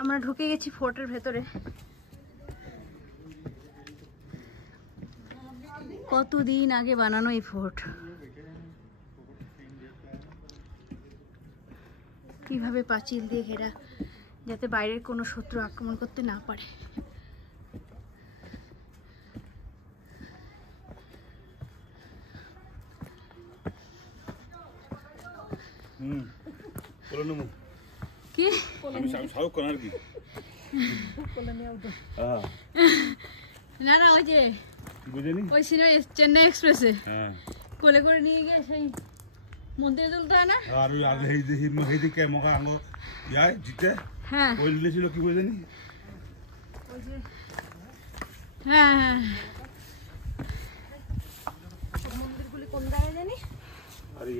আমরা ঢুকে গেছি ফোর্টের ভেতরে। কতদিন আগে বানানো এই ফোর্ট, কিভাবে পাঁচিল দিয়ে ঘেরা, যাতে বাইরের কোনো শত্রু আক্রমণ করতে না পারে। কি না না, ওই যে ওই সিনেমা চেন্নাই এক্সপ্রেসে কোলে করে নিয়ে গিয়ে সেই মন্দিরে তুলতে হয় না? আর ওই আগে হেদিকে মগা আঙ্গ যায় জিতে হ্যাঁ ওই ছিল কি বলে জানি ওই যে হ্যাঁ হ্যাঁ মন্দিরগুলি কোন জায়গায় জানি? আরে